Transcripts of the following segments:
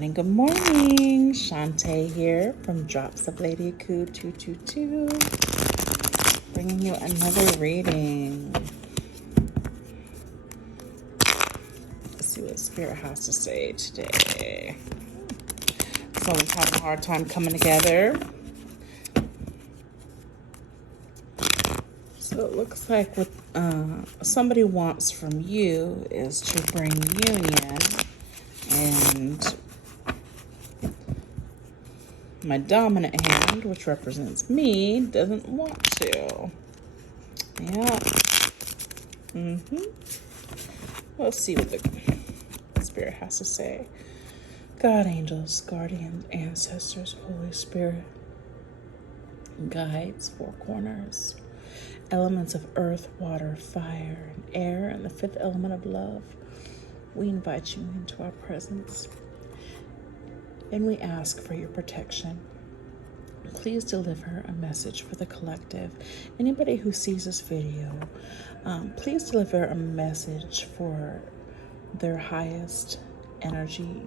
morning, good morning. Shantae here from Drops of Lady Ku 222, bringing you another reading. Let's see what Spirit has to say today. Someone's having a hard time coming together. So it looks like what somebody wants from you is to bring union, and my dominant hand, which represents me, doesn't want to. Yeah. Let's see what the Spirit has to say. God, angels, guardians, ancestors, Holy Spirit, guides, four corners, elements of earth, water, fire, and air, and the fifth element of love. We invite you into our presence, and we ask for your protection. Please deliver a message for the collective. Anybody who sees this video, please deliver a message for their highest energy.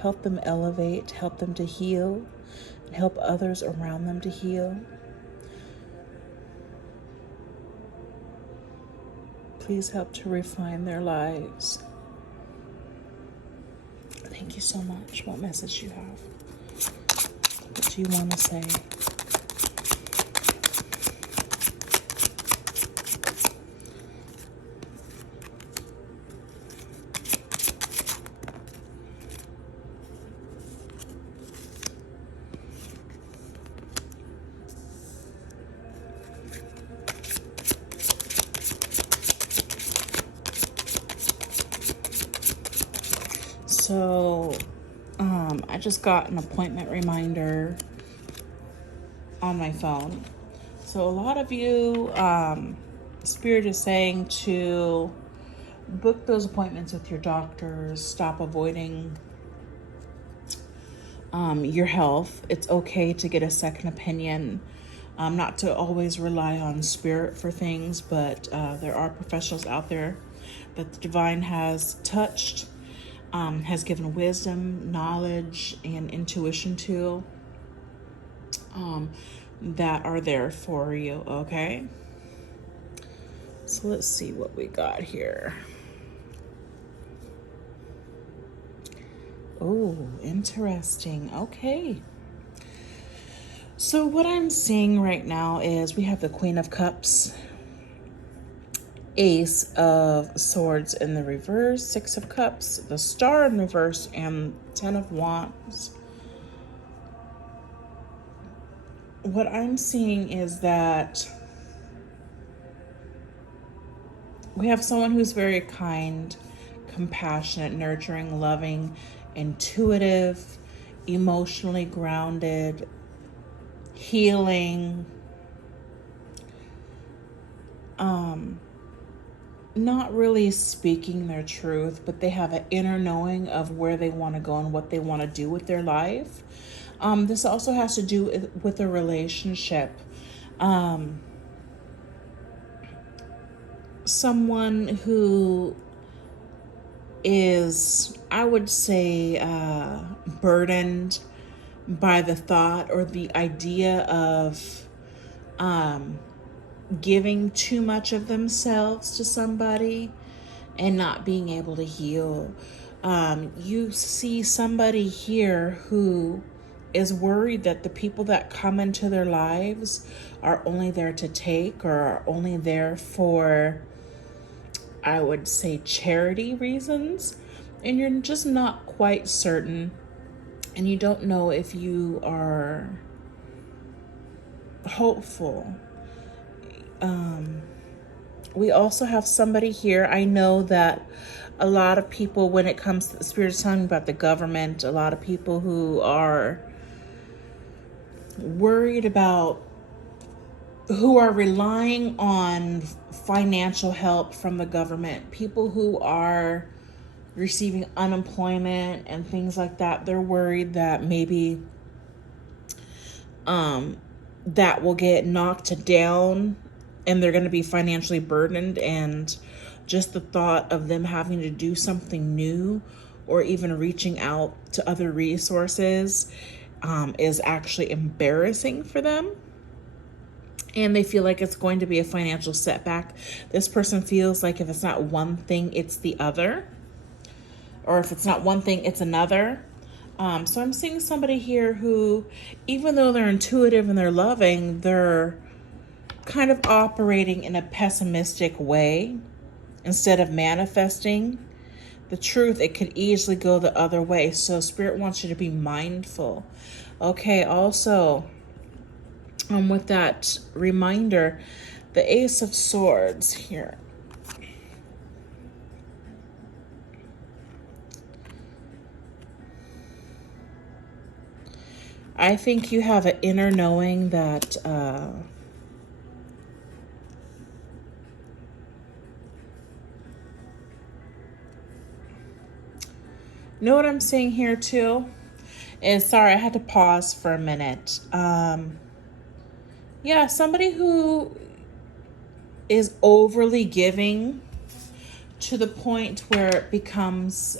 Help them elevate, help them to heal, and help others around them to heal. Please help to refine their lives. Thank you so much. What message you have? What do you want to say? So, I just got an appointment reminder on my phone. So a lot of you, Spirit is saying to book those appointments with your doctors, stop avoiding your health. It's okay to get a second opinion, not to always rely on Spirit for things, but there are professionals out there that the divine has touched, has given wisdom, knowledge, and intuition to, that are there for you, okay? So let's see what we got here. Oh, interesting. Okay. So what I'm seeing right now is we have the Queen of Cups, Ace of Swords in the reverse, Six of Cups, the Star in reverse, and Ten of Wands. What I'm seeing is that we have someone who's very kind, compassionate, nurturing, loving, intuitive, emotionally grounded, healing, not really speaking their truth, but they have an inner knowing of where they want to go and what they want to do with their life. This also has to do with a relationship. Someone who is, I would say, burdened by the thought or the idea of giving too much of themselves to somebody and not being able to heal. You see somebody here who is worried that the people that come into their lives are only there to take, or are only there for, I would say, charity reasons, and you're just not quite certain, and you don't know if you are hopeful. We also have somebody here. I know that a lot of people, when it comes to the Spirit is talking about the government, a lot of people who are worried about, who are relying on financial help from the government, people who are receiving unemployment and things like that. They're worried that maybe that will get knocked down and they're going to be financially burdened, and just the thought of them having to do something new or even reaching out to other resources is actually embarrassing for them. And they feel like it's going to be a financial setback. This person feels like if it's not one thing, it's the other. Or if it's not one thing, it's another. So I'm seeing somebody here who, even though they're intuitive and they're loving, they're kind of operating in a pessimistic way instead of manifesting the truth. It could easily go the other way. So Spirit wants you to be mindful. Okay, also, with that reminder, the Ace of Swords here. I think you have an inner knowing that know what I'm saying here too is, sorry, I had to pause for a minute. Yeah, somebody who is overly giving to the point where it becomes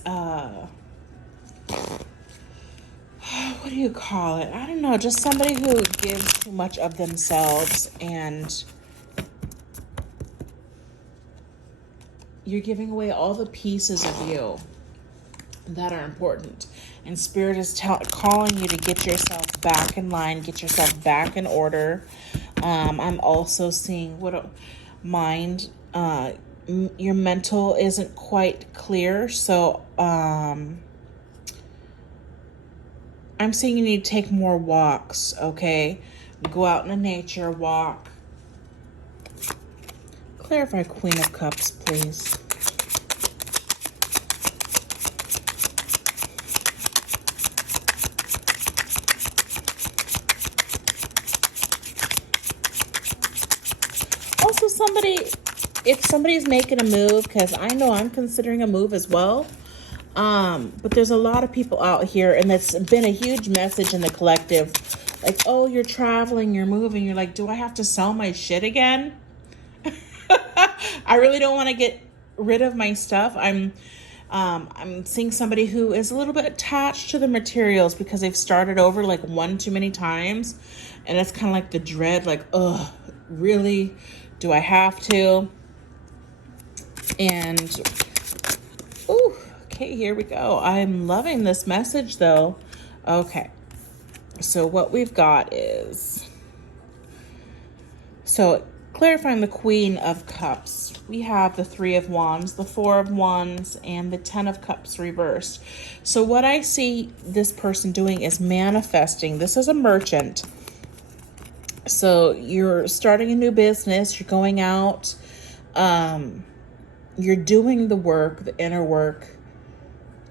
what do you call it? I don't know, just somebody who gives too much of themselves, and you're giving away all the pieces of you that are important. And Spirit is calling you to get yourself back in line, get yourself back in order. I'm also seeing mind, your mental isn't quite clear. So I'm seeing you need to take more walks, okay? Go out in the nature, walk. Clarify Queen of Cups, please. Also, if somebody's making a move, because I know I'm considering a move as well. But there's a lot of people out here, and that's been a huge message in the collective. Like, oh, you're traveling, you're moving. You're like, do I have to sell my shit again? I really don't want to get rid of my stuff. I'm seeing somebody who is a little bit attached to the materials because they've started over like one too many times. And it's kind of like the dread, like, ugh, really? Do I have to? And, ooh. Okay, here we go. I'm loving this message though. Okay, so what we've got is, so clarifying the Queen of Cups. We have the Three of Wands, the Four of Wands, and the Ten of Cups reversed. So what I see this person doing is manifesting. This is a merchant. So you're starting a new business. You're going out. You're doing the work, the inner work,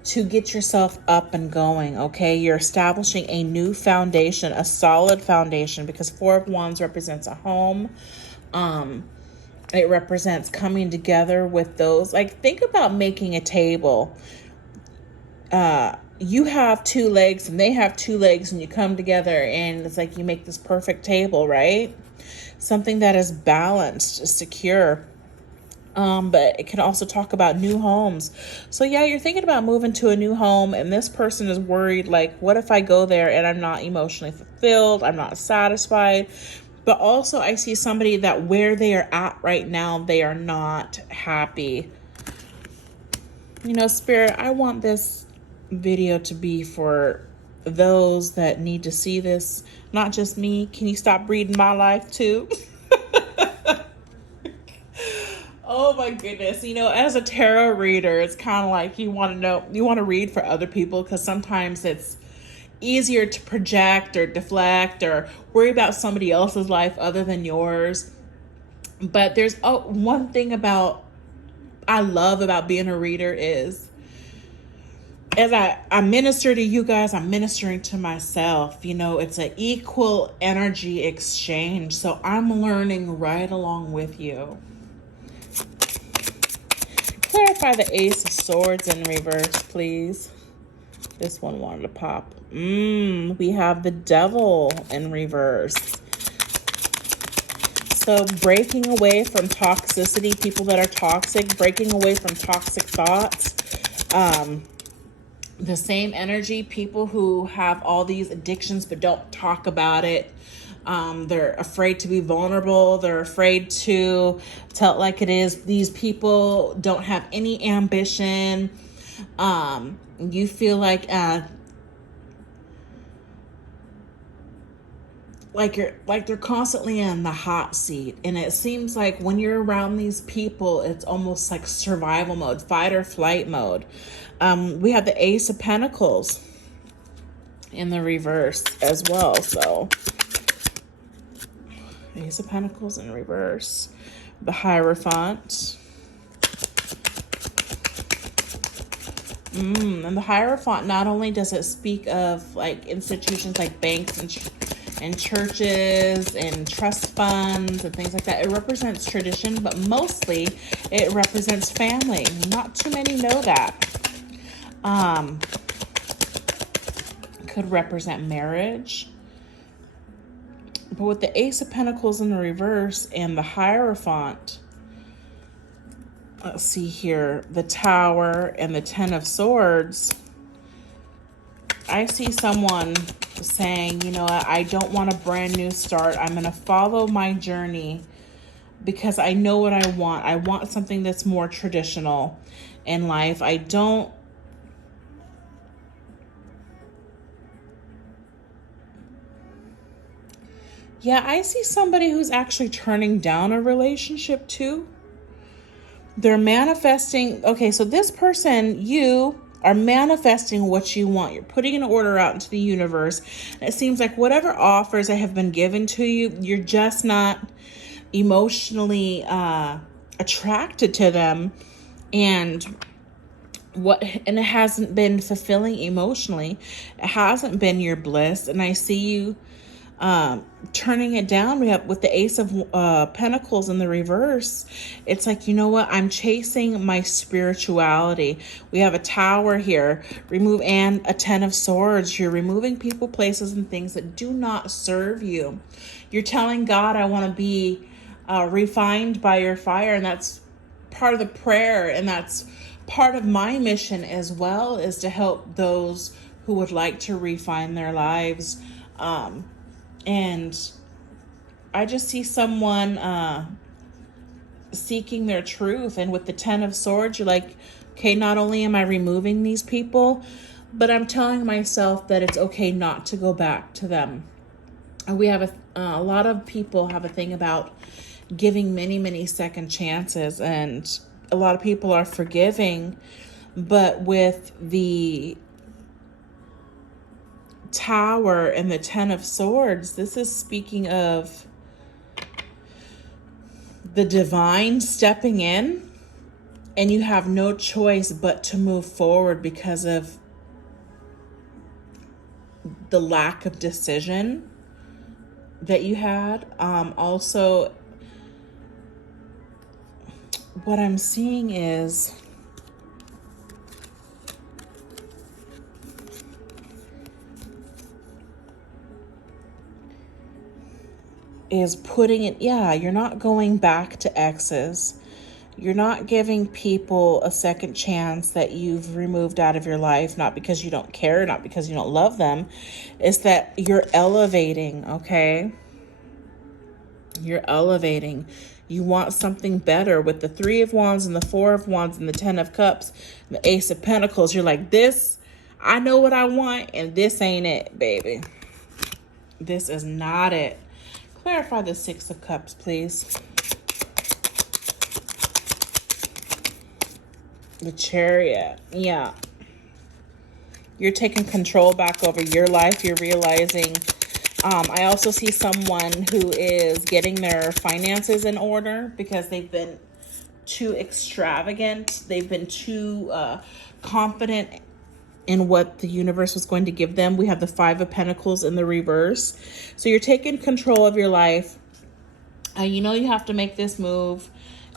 to get yourself up and going, okay? You're establishing a new foundation, a solid foundation, because Four of Wands represents a home. It represents coming together with those. Like, think about making a table. You have two legs and they have two legs, and you come together and it's like you make this perfect table, right? Something that is balanced, secure. But it can also talk about new homes. So yeah, you're thinking about moving to a new home, and this person is worried, like, what if I go there and I'm not emotionally fulfilled? I'm not satisfied. But also I see somebody that where they are at right now, they are not happy. You know, Spirit, I want this video to be for those that need to see this, not just me. Can you stop reading my life too? Oh my goodness. You know, as a tarot reader, it's kind of like you want to read for other people, because sometimes it's easier to project or deflect or worry about somebody else's life other than yours. But there's one thing I love about being a reader is, as I minister to you guys, I'm ministering to myself. You know, it's an equal energy exchange. So I'm learning right along with you. Clarify the Ace of Swords in reverse, please. This one wanted to pop. We have the Devil in reverse. So breaking away from toxicity, people that are toxic, breaking away from toxic thoughts. The same energy, people who have all these addictions but don't talk about it. They're afraid to be vulnerable. They're afraid to tell it like it is. These people don't have any ambition. You feel like they're constantly in the hot seat, and it seems like when you're around these people, it's almost like survival mode, fight or flight mode. We have the Ace of Pentacles in the reverse as well. So Ace of Pentacles in reverse, the Hierophant. And the Hierophant, not only does it speak of like institutions like banks and churches and trust funds and things like that. It represents tradition, but mostly it represents family. Not too many know that. Could represent marriage. But with the Ace of Pentacles in the reverse and the Hierophant, let's see here, the Tower and the Ten of Swords, I see someone saying, you know what, I don't want a brand new start. I'm going to follow my journey because I know what I want. I want something that's more traditional in life. Yeah, I see somebody who's actually turning down a relationship too. They're manifesting. Okay, so this person, you are manifesting what you want. You're putting an order out into the universe. And it seems like whatever offers that have been given to you, you're just not emotionally attracted to them. And it hasn't been fulfilling emotionally. It hasn't been your bliss. And I see you turning it down. We have with the Ace of Pentacles in the reverse. It's like, you know what? I'm chasing my spirituality. We have a Tower here. And a Ten of Swords. You're removing people, places, and things that do not serve you. You're telling God, I want to be refined by your fire. And that's part of the prayer. And that's part of my mission as well, is to help those who would like to refine their lives. And I just see someone seeking their truth. And with the Ten of Swords, you're like, okay, not only am I removing these people, but I'm telling myself that it's okay not to go back to them. And we have a lot of people have a thing about giving many, many second chances. And a lot of people are forgiving. But with the Tower and the Ten of Swords, this is speaking of the divine stepping in, and you have no choice but to move forward because of the lack of decision that you had. Also, what I'm seeing is putting it, you're not going back to exes. You're not giving people a second chance that you've removed out of your life, not because you don't care, not because you don't love them. It's that you're elevating, okay? You're elevating. You want something better. With the Three of Wands and the Four of Wands and the Ten of Cups, and the Ace of Pentacles, you're like, this, I know what I want, and this ain't it, baby. This is not it. Clarify the Six of Cups, please. The Chariot. Yeah. You're taking control back over your life. You're realizing. I also see someone who is getting their finances in order because they've been too extravagant. They've been too confident in what the universe was going to give them. We have the Five of Pentacles in the reverse. So you're taking control of your life. You know you have to make this move.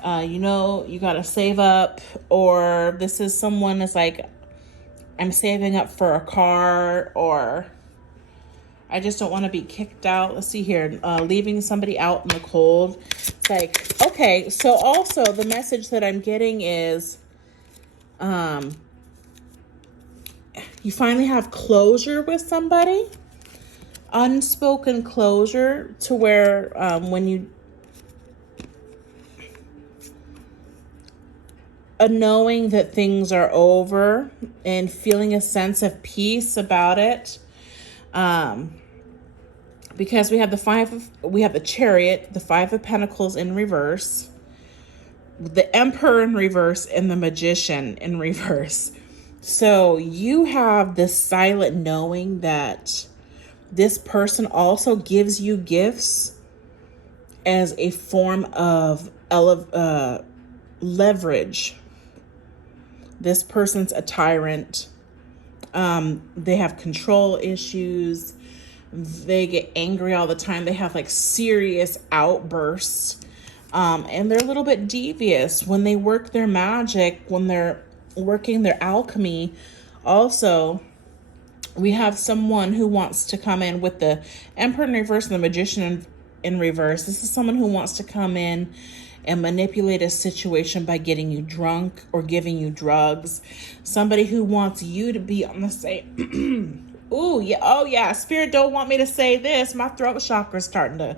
You know you got to save up. Or this is someone that's like, I'm saving up for a car, or I just don't want to be kicked out. Let's see here. Leaving somebody out in the cold. It's like, okay. So also the message that I'm getting is, You finally have closure with somebody. Unspoken closure to where when you... a knowing that things are over and feeling a sense of peace about it. Because we have the Chariot, the Five of Pentacles in reverse, the Emperor in reverse, and the Magician in reverse. So you have this silent knowing that this person also gives you gifts as a form of leverage. This person's a tyrant. They have control issues. They get angry all the time. They have like serious outbursts. And they're a little bit devious when they work their magic, when they're working their alchemy. Also, we have someone who wants to come in with the Emperor in reverse and the Magician in reverse. This is someone who wants to come in and manipulate a situation by getting you drunk or giving you drugs. Somebody who wants you to be on the same... Ooh, yeah. Oh, yeah. Spirit don't want me to say this. My throat chakra's starting to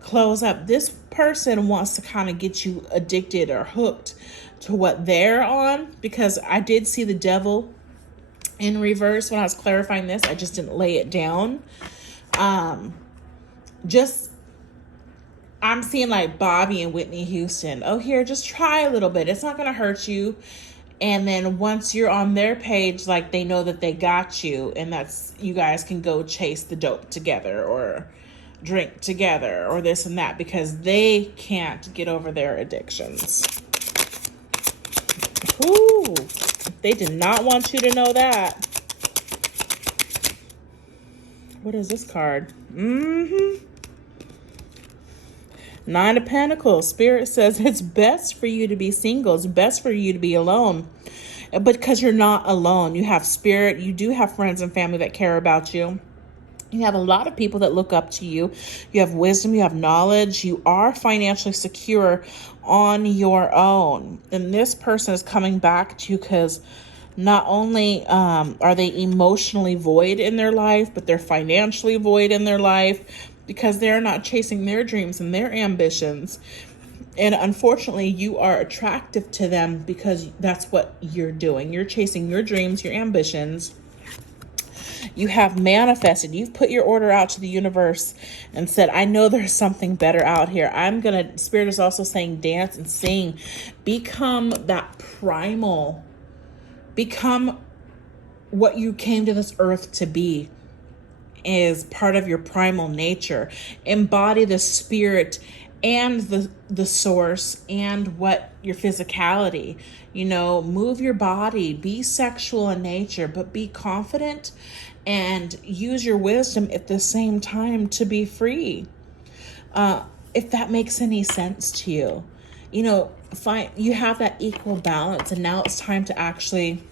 close up. This person wants to kind of get you addicted or hooked to what they're on, because I did see the Devil in reverse when I was clarifying this. I just didn't lay it down. I'm seeing like Bobby and Whitney Houston. Oh, here, just try a little bit. It's not going to hurt you. And then once you're on their page, like they know that they got you, and that's, you guys can go chase the dope together or drink together or this and that, because they can't get over their addictions. Ooh, they did not want you to know that. What is this card? Nine of Pentacles. Spirit says it's best for you to be single. It's best for you to be alone. But because you're not alone, you have spirit. You do have friends and family that care about you. You have a lot of people that look up to you. You have wisdom. You have knowledge. You are financially secure on your own. And this person is coming back to you because not only are they emotionally void in their life, but they're financially void in their life, because they're not chasing their dreams and their ambitions. And unfortunately, you are attractive to them because that's what you're doing. You're chasing your dreams, your ambitions. You have manifested. You've put your order out to the universe and said, I know there's something better out here. Spirit is also saying dance and sing. Become that primal. Become what you came to this earth to be. Is part of your primal nature. Embody the spirit and the source and what your physicality, move your body, be sexual in nature, but be confident and use your wisdom at the same time to be free. If that makes any sense to you, you have that equal balance, and now it's time to actually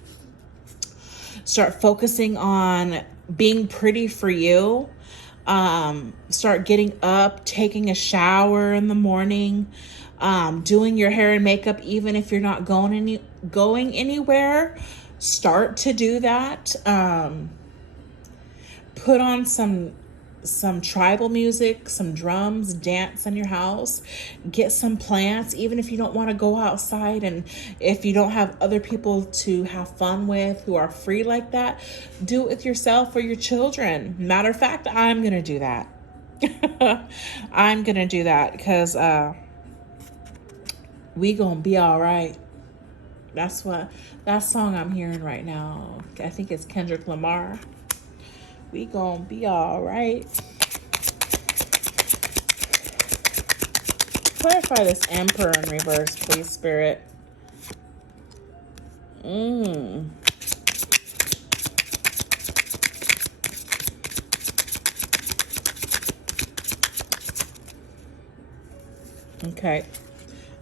start focusing on being pretty for you. Start getting up, taking a shower in the morning, doing your hair and makeup, even if you're not going anywhere. Start to do that. Put on some tribal music, some drums, dance in your house, get some plants, even if you don't want to go outside, and if you don't have other people to have fun with who are free like that, do it with yourself or your children. Matter of fact, I'm going to do that. I'm going to do that because we going to be all right. That's what that song I'm hearing right now. I think it's Kendrick Lamar. We gonna be all right. Clarify this Emperor in reverse, please, Spirit. Okay.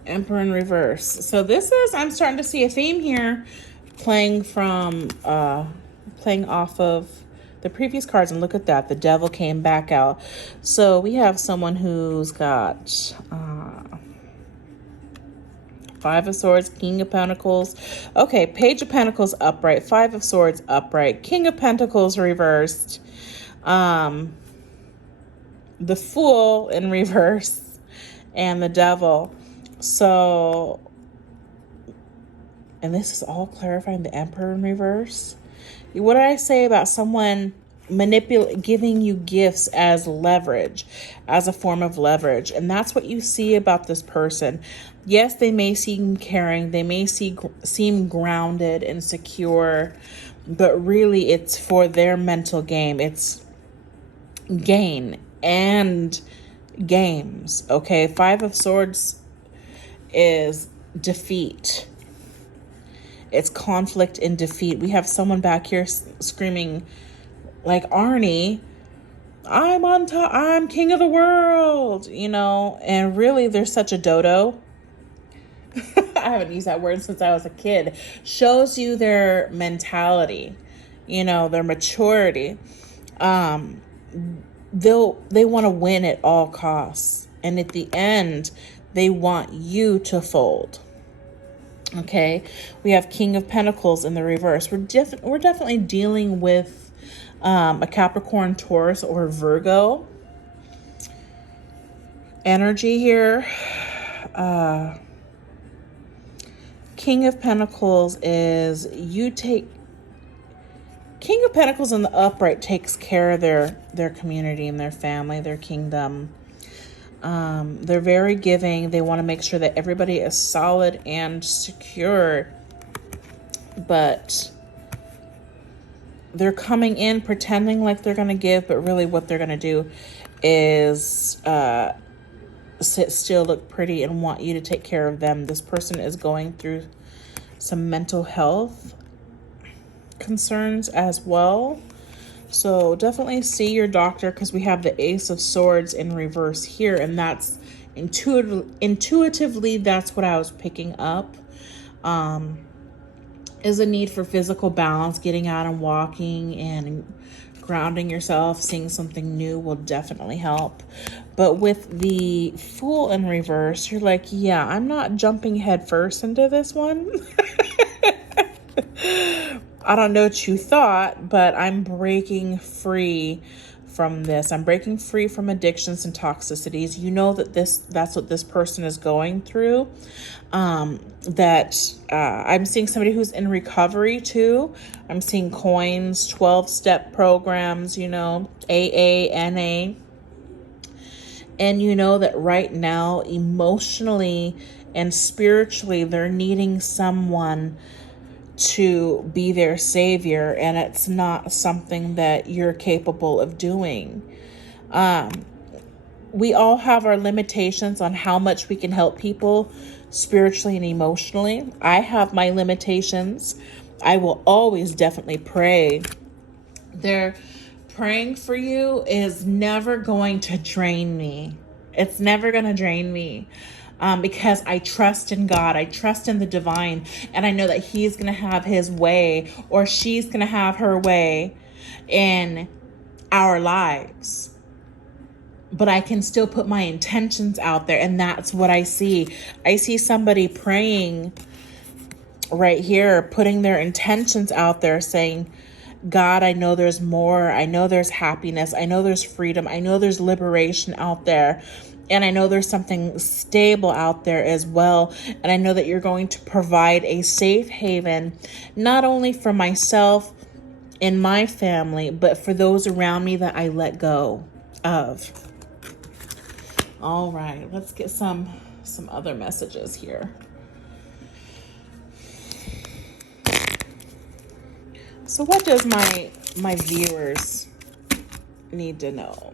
Emperor in reverse. So I'm starting to see a theme here playing off of the previous cards, and look at that. The Devil came back out. So we have someone who's got Five of Swords, King of Pentacles. Okay, Page of Pentacles upright, Five of Swords upright, King of Pentacles reversed, the Fool in reverse, and the Devil. So, and this is all clarifying the Emperor in reverse. What did I say about someone giving you gifts as leverage, as a form of leverage? And that's what you see about this person. Yes, they may seem caring, they may seem grounded and secure, but really it's for their mental game. It's gain and games. Okay, Five of Swords is defeat. It's conflict and defeat. We have someone back here screaming like Arnie, I'm on top, I'm king of the world, you know, and really they're such a dodo. I haven't used that word since I was a kid. Shows you their mentality, you know, their maturity. They want to win at all costs. And at the end, they want you to fold. Okay, we have King of Pentacles in the reverse. We're definitely dealing with a Capricorn, Taurus, or Virgo energy here. King of Pentacles is King of Pentacles in the upright takes care of their community and their family, their kingdom. They're very giving. They want to make sure that everybody is solid and secure, but they're coming in pretending like they're going to give, but really what they're going to do is sit still, look pretty, and want you to take care of them. This person is going through some mental health concerns as well. So definitely see your doctor, because we have the Ace of Swords in reverse here, and that's intuitively that's what I was picking up. Is a need for physical balance. Getting out and walking and grounding yourself, seeing something new will definitely help. But with the Fool in reverse, you're like, yeah, I'm not jumping headfirst into this one. I don't know what you thought, but I'm breaking free from this. I'm breaking free from addictions and toxicities. You know that that's what this person is going through. I'm seeing somebody who's in recovery too. I'm seeing coins, 12-step programs, you know, AA, NA. And you know that right now, emotionally and spiritually, they're needing someone to be their savior, and it's not something that you're capable of doing. We all have our limitations on how much we can help people spiritually and emotionally. I have my limitations. I will always definitely pray. Praying for you is never going to drain me. It's never going to drain me. Because I trust in God, I trust in the divine, and I know that he's going to have his way, or she's going to have her way in our lives. But I can still put my intentions out there, and that's what I see. I see somebody praying right here, putting their intentions out there, saying, God, I know there's more. I know there's happiness. I know there's freedom. I know there's liberation out there. And I know there's something stable out there as well. And I know that you're going to provide a safe haven, not only for myself and my family, but for those around me that I let go of. All right, let's get some other messages here. So what does my viewers need to know?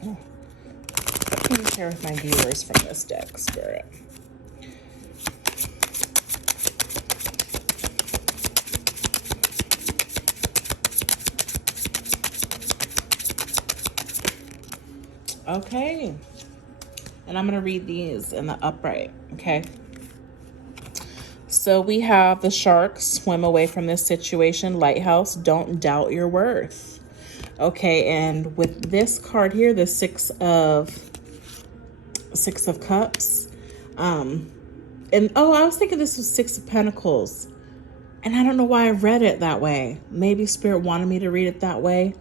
What can you share with my viewers from this deck, Spirit? Okay. And I'm going to read these in the upright, okay? So we have the shark, swim away from this situation. Lighthouse, don't doubt your worth. Okay, and with this card here, the Six of Cups, And oh, I was thinking this was Six of Pentacles. And I don't know why I read it that way. Maybe Spirit wanted me to read it that way.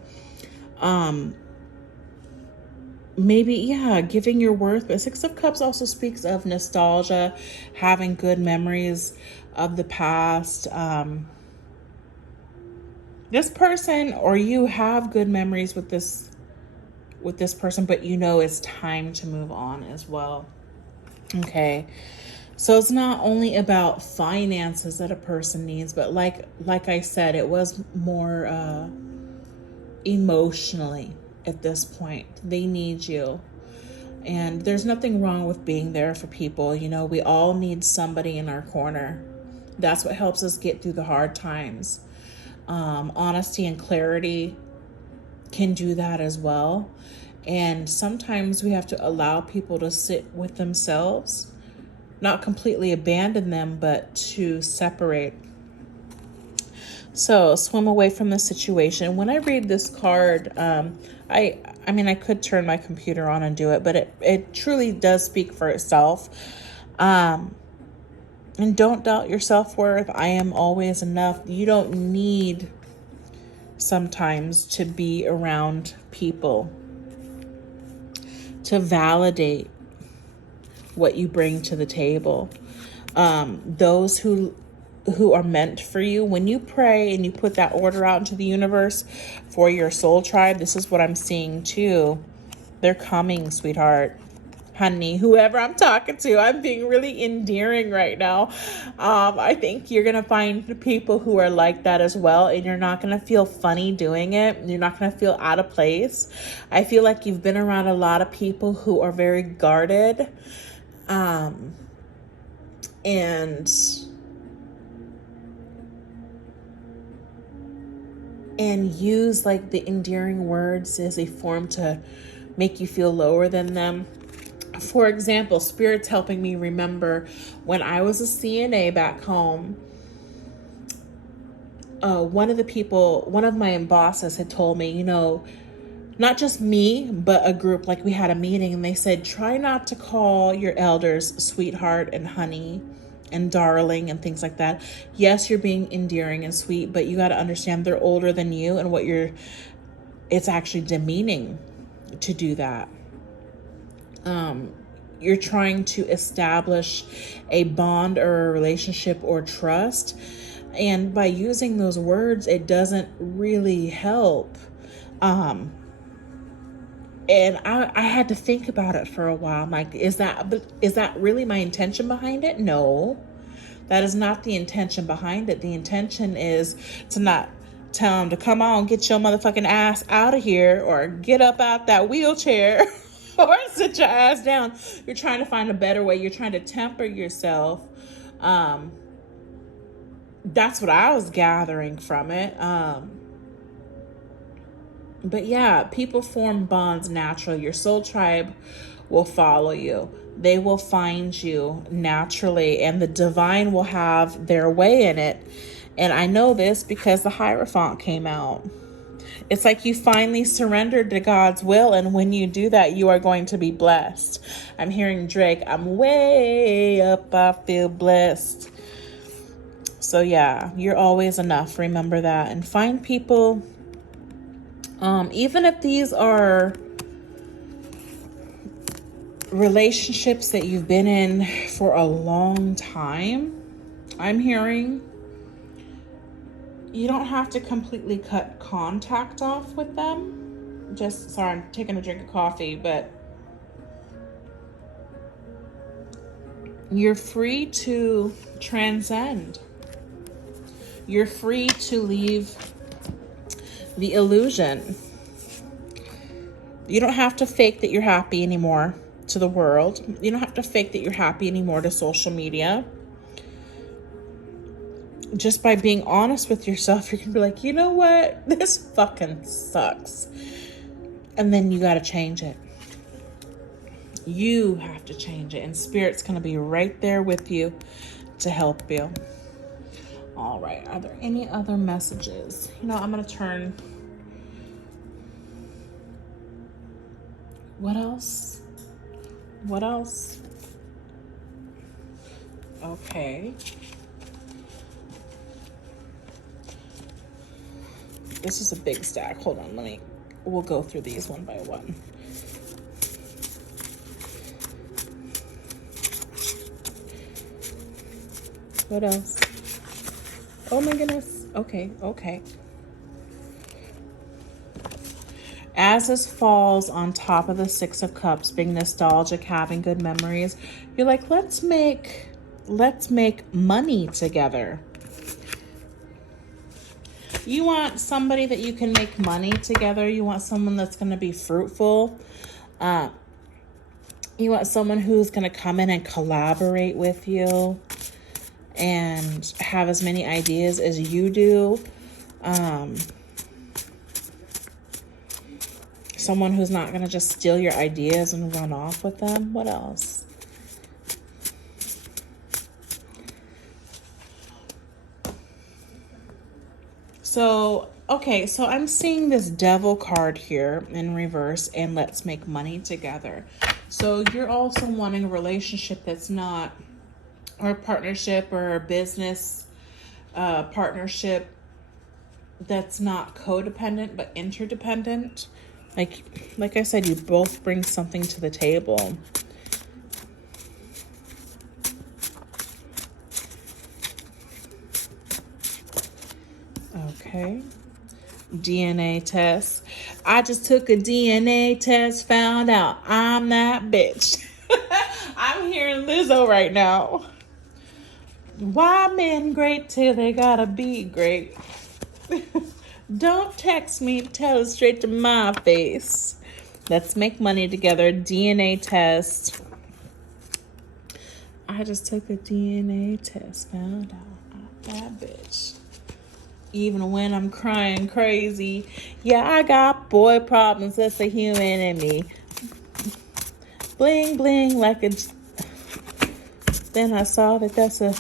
Maybe, yeah, giving your worth. But Six of Cups also speaks of nostalgia, having good memories of the past. This person or you have good memories with this person, but you know it's time to move on as well. Okay. So it's not only about finances that a person needs, but like I said, it was more emotionally at this point. They need you. And there's nothing wrong with being there for people. You know, we all need somebody in our corner. That's what helps us get through the hard times. Honesty and clarity can do that as well. And sometimes we have to allow people to sit with themselves, not completely abandon them, but to separate. So swim away from the situation. When I read this card, I mean, I could turn my computer on and do it, but it truly does speak for itself. And don't doubt your self-worth. I am always enough. You don't need sometimes to be around people to validate what you bring to the table. Those who are meant for you, when you pray and you put that order out into the universe for your soul tribe, this is what I'm seeing too. They're coming, sweetheart, honey, whoever I'm talking to. I'm being really endearing right now. I think you're going to find people who are like that as well, and you're not going to feel funny doing it. You're not going to feel out of place. I feel like you've been around a lot of people who are very guarded, and use like the endearing words as a form to make you feel lower than them. For example, Spirit's helping me remember when I was a CNA back home. One of my bosses had told me, you know, not just me, but a group, like we had a meeting, and they said, try not to call your elders sweetheart and honey and darling and things like that. Yes, you're being endearing and sweet, but you got to understand they're older than you, and it's actually demeaning to do that. You're trying to establish a bond or a relationship or trust. And by using those words, it doesn't really help. And I had to think about it for a while. I'm like, is that really my intention behind it? No, that is not the intention behind it. The intention is to not tell them to come on, get your motherfucking ass out of here, or get up out that wheelchair or sit your ass down. You're trying to find a better way. You're trying to temper yourself. That's what I was gathering from it. But yeah, people form bonds naturally. Your soul tribe will follow you. They will find you naturally, and the divine will have their way in it. And I know this because the Hierophant came out. It's like you finally surrendered to God's will, and when you do that, you are going to be blessed. I'm hearing Drake, I'm way up, I feel blessed. So yeah, you're always enough. Remember that. And find people, even if these are relationships that you've been in for a long time, I'm hearing you don't have to completely cut contact off with them. Sorry, I'm taking a drink of coffee, but you're free to transcend. You're free to leave the illusion. You don't have to fake that you're happy anymore to the world. You don't have to fake that you're happy anymore to social media. Just by being honest with yourself, you can be like, you know what? This fucking sucks. And then you got to change it. You have to change it. And Spirit's going to be right there with you to help you. All right. Are there any other messages? You know, I'm going to turn. What else? Okay. This is a big stack. Hold on, we'll go through these one by one. What else? Oh my goodness. Okay, okay. As this falls on top of the Six of Cups, being nostalgic, having good memories, you're like, let's make money together. You want somebody that you can make money together. You want someone that's going to be fruitful. You want someone who's going to come in and collaborate with you and have as many ideas as you do. Someone who's not going to just steal your ideas and run off with them. What else? So, okay, so I'm seeing this devil card here in reverse, and let's make money together. So you're also wanting a relationship that's not, or a partnership or a business partnership that's not codependent but interdependent. Like I said, you both bring something to the table. Okay. DNA test. I just took a DNA test, found out I'm that bitch. I'm hearing Lizzo right now. Why men great till they gotta be great? Don't text me, tell it straight to my face. Let's make money together. DNA test. I just took a DNA test, found out I'm that bitch. Even when I'm crying crazy, yeah, I got boy problems. That's a human in me. Bling bling like a. Then I saw that that's a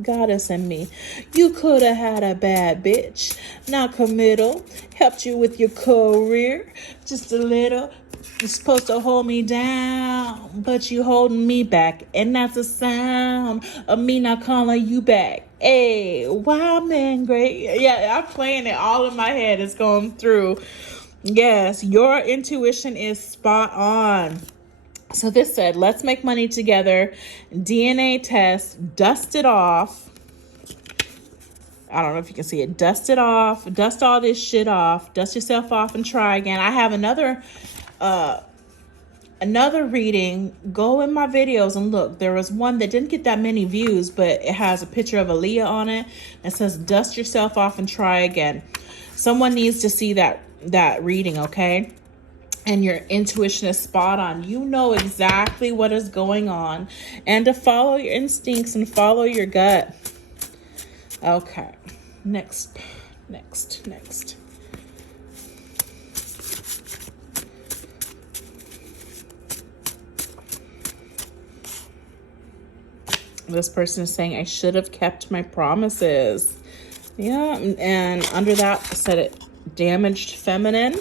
goddess in me. You could have had a bad bitch, not committal, helped you with your career, just a little. You're supposed to hold me down, but you holding me back, and that's a sound of me not calling you back. Hey, wow, man, great. Yeah, I'm playing it all in my head. It's going through. Yes, your intuition is spot on. So this said, let's make money together. DNA test, dust it off. I don't know if you can see it. Dust it off. Dust all this shit off. Dust yourself off and try again. I have another reading. Go in my videos and look. There was one that didn't get that many views, but it has a picture of Aaliyah on it. It says, dust yourself off and try again. Someone needs to see that reading, okay? And your intuition is spot on. You know exactly what is going on. And to follow your instincts and follow your gut. Okay. Next. This person is saying, I should have kept my promises. Yeah, and under that said it, damaged feminine.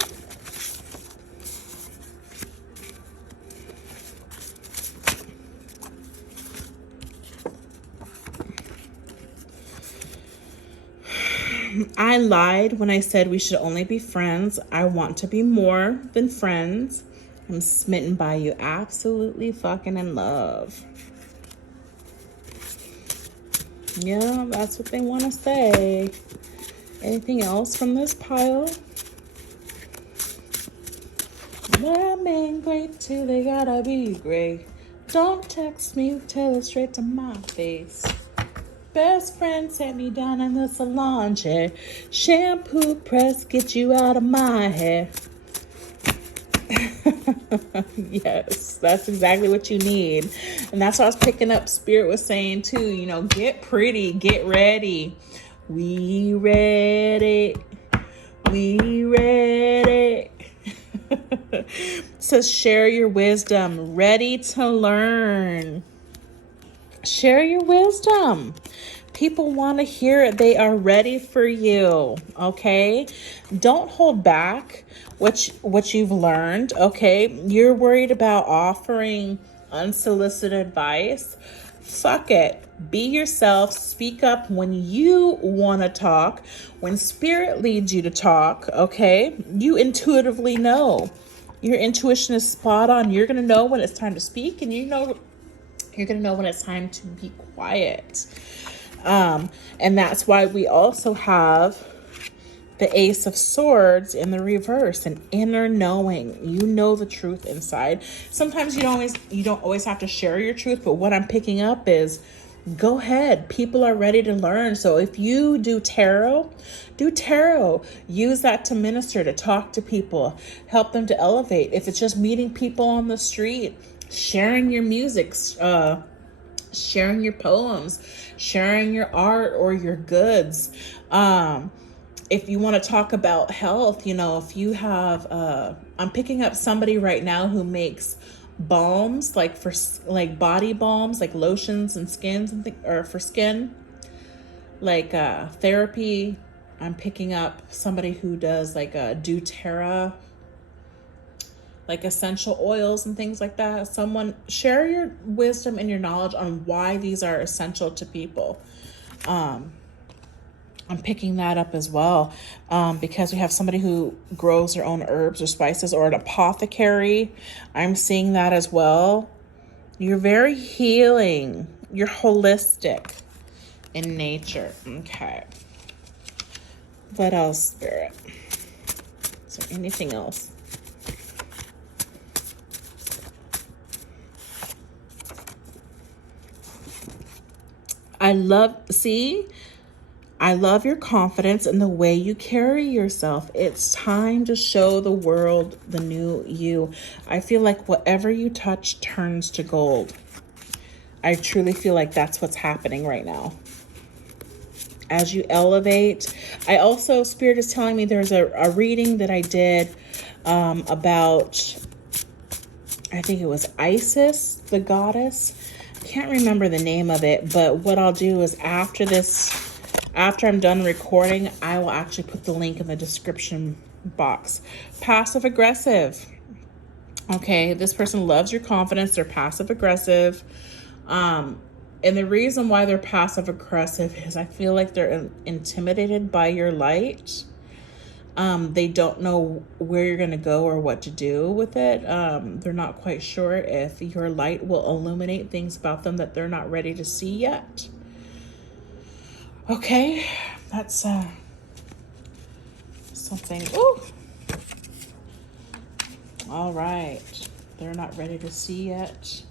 I lied when I said we should only be friends. I want to be more than friends. I'm smitten by you. Absolutely fucking in love. Yeah, that's what they want to say. Anything else from this pile? Well, men great too, they gotta be great. Don't text me, tell it straight to my face. Best friend sat me down in the salon chair. Shampoo press, get you out of my hair. Yes, that's exactly what you need. And that's what I was picking up. Spirit was saying too, you know, get pretty, get ready. We ready. We ready. So share your wisdom. Ready to learn. Share your wisdom. People want to hear it. They are ready for you. Okay. Don't hold back what you've learned. Okay. You're worried about offering unsolicited advice. fuck it. Be yourself. Speak up when you want to talk. When spirit leads you to talk, okay? You intuitively know. Your intuition is spot on. You're going to know when it's time to speak, and you're going to know when it's time to be quiet. And that's why we also have the Ace of Swords in the reverse, an inner knowing. You know the truth inside. Sometimes you don't always have to share your truth, but what I'm picking up is, go ahead. People are ready to learn. So if you do tarot. Use that to minister, to talk to people, help them to elevate. If it's just meeting people on the street, sharing your music, sharing your poems, sharing your art or your goods. If you want to talk about health, if you have, I'm picking up somebody right now who makes balms, like for like body balms, like lotions and skins or for skin, like therapy. I'm picking up somebody who does like doTERRA, like essential oils and things like that. Someone share your wisdom and your knowledge on why these are essential to people. I'm picking that up as well, because we have somebody who grows their own herbs or spices, or an apothecary. I'm seeing that as well. You're very healing. You're holistic in nature. Okay. What else, Spirit? Is there anything else? I love your confidence and the way you carry yourself. It's time to show the world the new you. I feel like whatever you touch turns to gold. I truly feel like that's what's happening right now. As you elevate. I also, Spirit is telling me there's a reading that I did about, I think it was Isis, the goddess. I can't remember the name of it, but what I'll do is after I'm done recording, I will actually put the link in the description box. Passive aggressive. Okay, this person loves your confidence. They're passive aggressive. And the reason why they're passive aggressive is I feel like they're intimidated by your light. They don't know where you're going to go or what to do with it. They're not quite sure if your light will illuminate things about them that they're not ready to see yet. Okay, that's something. Ooh. All right, they're not ready to see yet.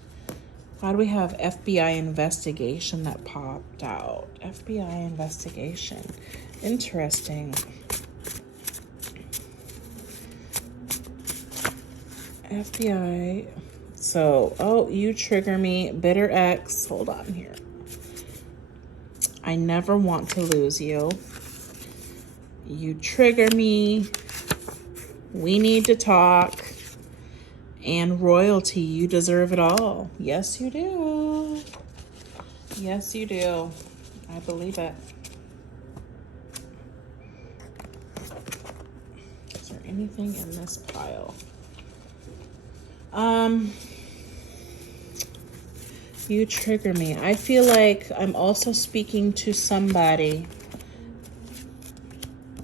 Why do we have FBI investigation that popped out? FBI investigation. Interesting. FBI. So, you trigger me. Bitter ex. Hold on here. I never want to lose you. You trigger me. We need to talk. And royalty, you deserve it all. Yes, you do. Yes, you do. I believe it. Is there anything in this pile? You trigger me. I feel like I'm also speaking to somebody.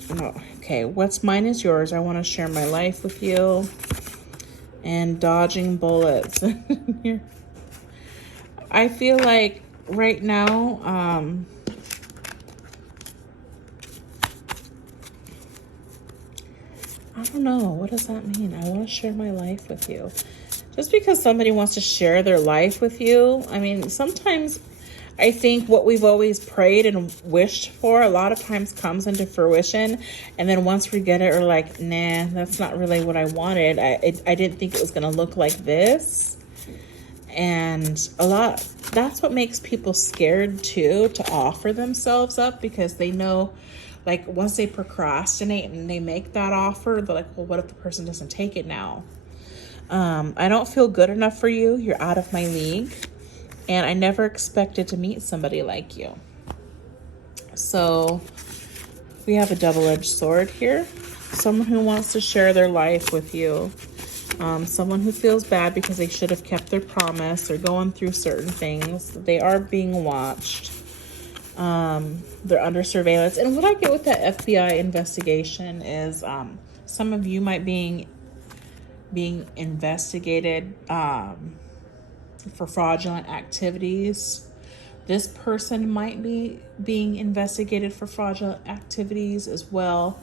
Oh, okay, what's mine is yours. I want to share my life with you. And dodging bullets. I feel like right now, I don't know. What does that mean? I want to share my life with you. Just because somebody wants to share their life with you, I mean, sometimes I think what we've always prayed and wished for a lot of times comes into fruition. And then once we get it, we're like, nah, that's not really what I wanted. I didn't think it was going to look like this. And that's what makes people scared too, to offer themselves up, because they know, like, once they procrastinate and they make that offer, they're like, well, what if the person doesn't take it now? I don't feel good enough for you. You're out of my league. And I never expected to meet somebody like you. So we have a double-edged sword here. Someone who wants to share their life with you. Someone who feels bad because they should have kept their promise or going through certain things. They are being watched. They're under surveillance. And what I get with that FBI investigation is some of you might being investigated for fraudulent activities. This person might be being investigated for fraudulent activities as well.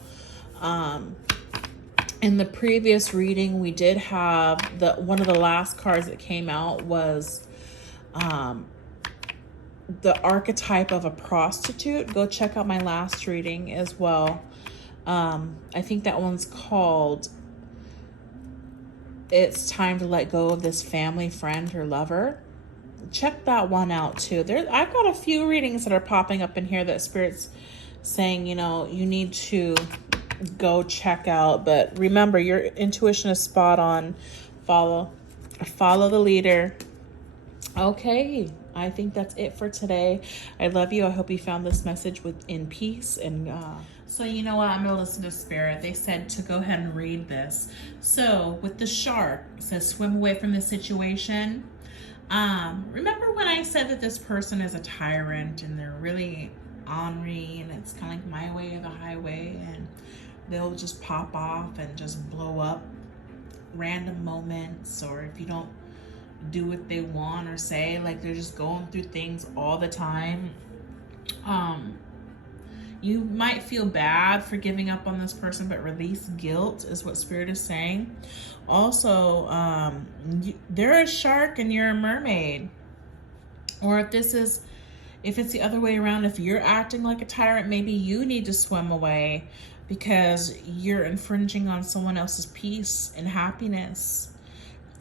In the previous reading, we did have one of the last cards that came out was the archetype of a prostitute. Go check out my last reading as well. I think that one's called It's Time to Let Go of This Family, Friend, or Lover. Check that one out too. I've got a few readings that are popping up in here that Spirit's saying, you need to go check out. But remember, your intuition is spot on. Follow the leader. Okay, I think that's it for today. I love you. I hope you found this message in peace. And so you know what? I'm going to listen to Spirit. They said to go ahead and read this. So with the shark, it says swim away from the situation. Remember when I said that this person is a tyrant and they're really ornery and it's kind of like my way or the highway, and they'll just pop off and just blow up random moments, or if you don't do what they want or say, like they're just going through things all the time. You might feel bad for giving up on this person, but release guilt is what Spirit is saying. Also, they're a shark and you're a mermaid. Or if it's the other way around, if you're acting like a tyrant, maybe you need to swim away because you're infringing on someone else's peace and happiness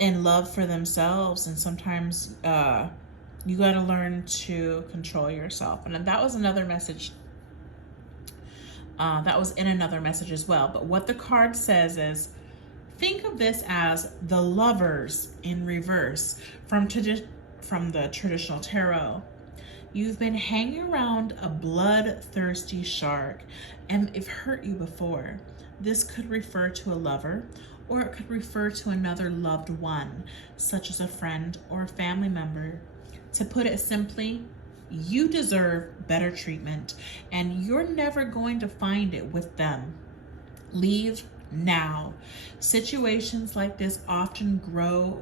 and love for themselves. And sometimes you got to learn to control yourself. And that was another message. That was in another message as well. But what the card says is, think of this as the Lovers in reverse from the traditional tarot. You've been hanging around a bloodthirsty shark and it's hurt you before. This could refer to a lover, or it could refer to another loved one, such as a friend or a family member. To put it simply, you deserve better treatment, and you're never going to find it with them. Leave now. Situations like this often grow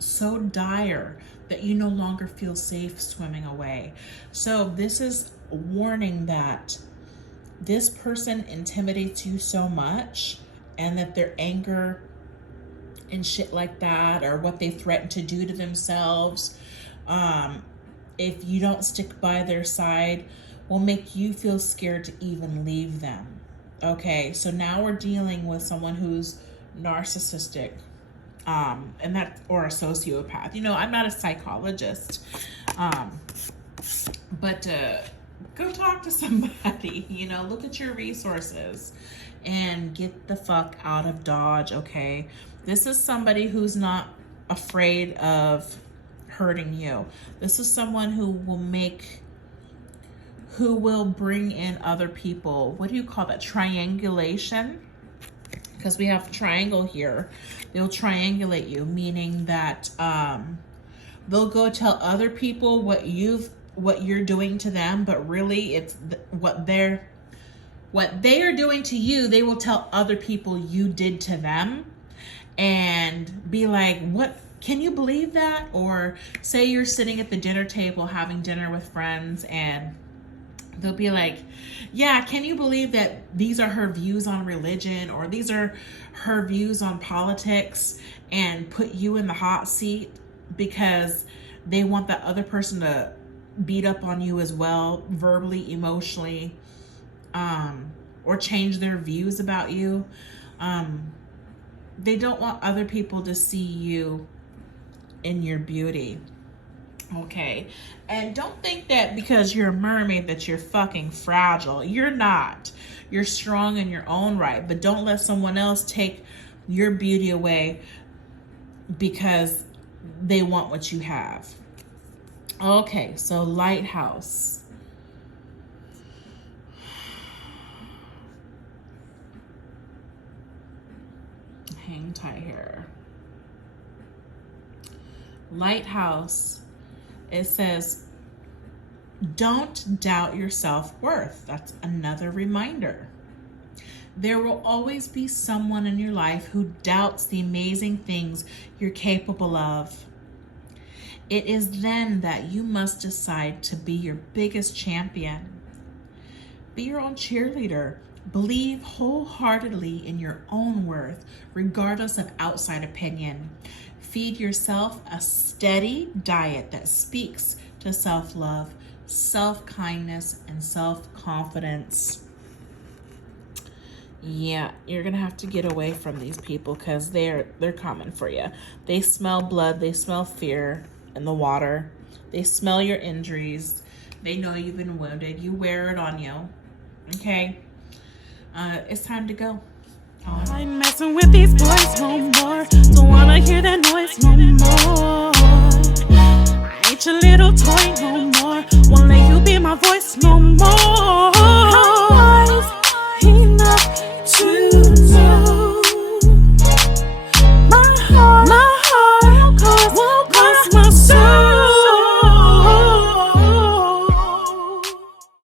so dire that you no longer feel safe swimming away. So this is a warning that this person intimidates you so much, and that their anger and shit like that, or what they threaten to do to themselves, if you don't stick by their side, will make you feel scared to even leave them. Okay, so now we're dealing with someone who's narcissistic, and that, or a sociopath. I'm not a psychologist, but go talk to somebody. Look at your resources and get the fuck out of Dodge. Okay, this is somebody who's not afraid of hurting you. This is someone who will bring in other people. What do you call that? Triangulation? Because we have triangle here. They'll triangulate you, meaning that they'll go tell other people what you're doing to them, but really it's what they are doing to you. They will tell other people you did to them, and be like, what? Can you believe that? Or say you're sitting at the dinner table having dinner with friends, and they'll be like, yeah, can you believe that these are her views on religion, or these are her views on politics, and put you in the hot seat because they want that other person to beat up on you as well, verbally, emotionally, or change their views about you. They don't want other people to see you in your beauty. Okay, and don't think that because you're a mermaid that you're fucking fragile. You're not. You're strong in your own right, but don't let someone else take your beauty away because they want what you have. Okay, so Lighthouse. Hang tight here. Lighthouse, it says, don't doubt your self-worth. That's another reminder. There will always be someone in your life who doubts the amazing things you're capable of. It is then that you must decide to be your biggest champion. Be your own cheerleader. Believe wholeheartedly in your own worth, regardless of outside opinion. Feed yourself a steady diet that speaks to self-love, self-kindness, and self-confidence. Yeah, you're gonna have to get away from these people because they're coming for you. They smell blood, they smell fear in the water, they smell your injuries, they know you've been wounded, you wear it on you. Okay, it's time to go. I ain't messing with these boys no more. Don't wanna hear that noise no more. I ain't your little toy no more. Won't let you be my voice no more.